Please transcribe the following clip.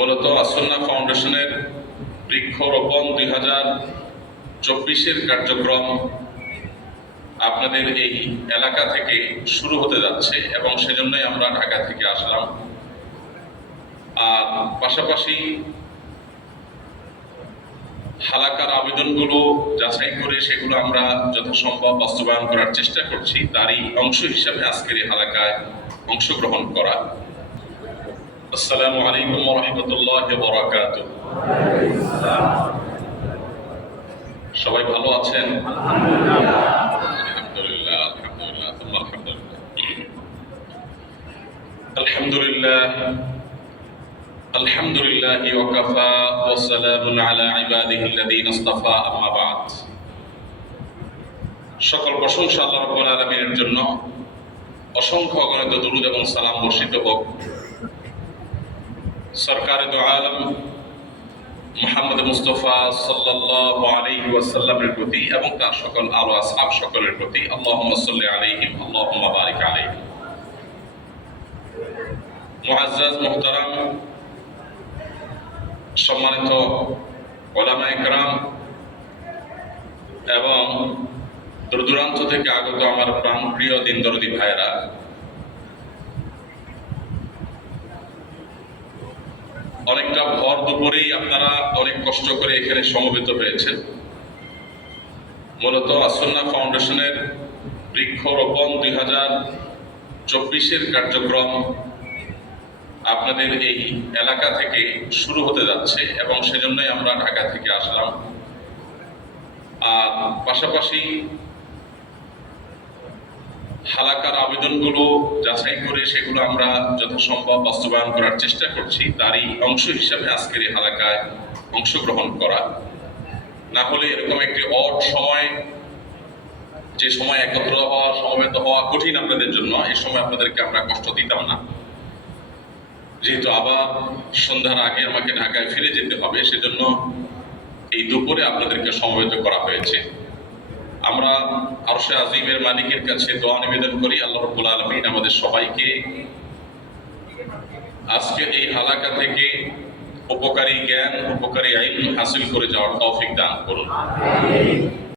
মূলত আসন্না ফাউন্ডেশনের বৃক্ষরোপণ দুই হাজার চব্বিশের কার্যক্রম আপনাদের এই এলাকা থেকে শুরু হতে যাচ্ছে এবং সেজন্যই আমরা ঢাকা থেকে আসলাম। আর পাশাপাশি হালাকার আবেদনগুলো যাচাই করে সেগুলো আমরা যথাসম্ভব বাস্তবায়ন করার চেষ্টা করছি। তারই অংশ হিসাবে আজকের এই হালাকায় অংশগ্রহণ করা। আসসালামু আলাইকুম রহমতুল্লাহ বরাকাত সবাই ভালো আছেন আলহামদুলিল্লাহ আলহামদুলিল্লাহ তুম্মা আলহামদুলিল্লাহ আলহামদুলিল্লাহ الحمد لله وكفى والسلام على عباده الذين اصطفى أما بعد সকল প্রশংসা আল্লাহ রাব্বুল আলামিনের জন্য অসংখ্য অগণিত দুরুদ এবং সালাম বর্ষিত হোক সরকার আলম মোহাম্মদ মুস্তফা সাল্লাল্লাহু আলাইহি ওয়াসাল্লামের প্রতি এবং তার সকল আলো আসহাব সকলের প্রতি আল্লাহুম্মা সাল্লি আলাইহিম, আল্লাহুম্মা বারিক আলাইহিম। মুআজ্জাজ, মুহতারাম, সম্মানিত ওলামা একরাম এবং দূর দূরান্ত থেকে আগত আমার প্রাণ প্রিয় দিন দরদি ভাইয়েরা অনেকটা ভর দুপুরেই আপনারা অনেক কষ্ট করে এখানে সমবেত হয়েছেন। মূলত আসন্না ফাউন্ডেশনের বৃক্ষরোপণ দুই হাজার চব্বিশের কার্যক্রম আপনাদের এই এলাকা থেকে শুরু হতে যাচ্ছে এবং সেজন্যই আমরা ঢাকা থেকে আসলাম। আর পাশাপাশি হালাকার আবেদনগুলো যাচাই করে সেগুলো আমরা যথাসম্ভব বাস্তবায়ন করার চেষ্টা করছি। তারই অংশ হিসাবে আজকের এই হালাকায় অংশগ্রহণ করা। না হলে এরকম একটি অড সময়, যে সময় একত্র হওয়া, সমবেত হওয়া কঠিন আপনাদের জন্য এই সময় আপনাদেরকে আমরা কষ্ট দিতাম না। যেহেতু আবার সন্ধ্যার আগে আমাকে ঢাকায় ফিরে যেতে হবে, সেজন্য এই দুপুরে আপনাদেরকে সমবেত করা হয়েছে। আরশে আজিমের মালিকের কাছে দোয়া নিবেদন করি, আল্লাহ রব্বুল আলমিন আমাদের সবাইকে আজকে এই হালাকা থেকে উপকারী জ্ঞান, উপকারী আইন হাসিল করে যাওয়ার তৌফিক দান করুন।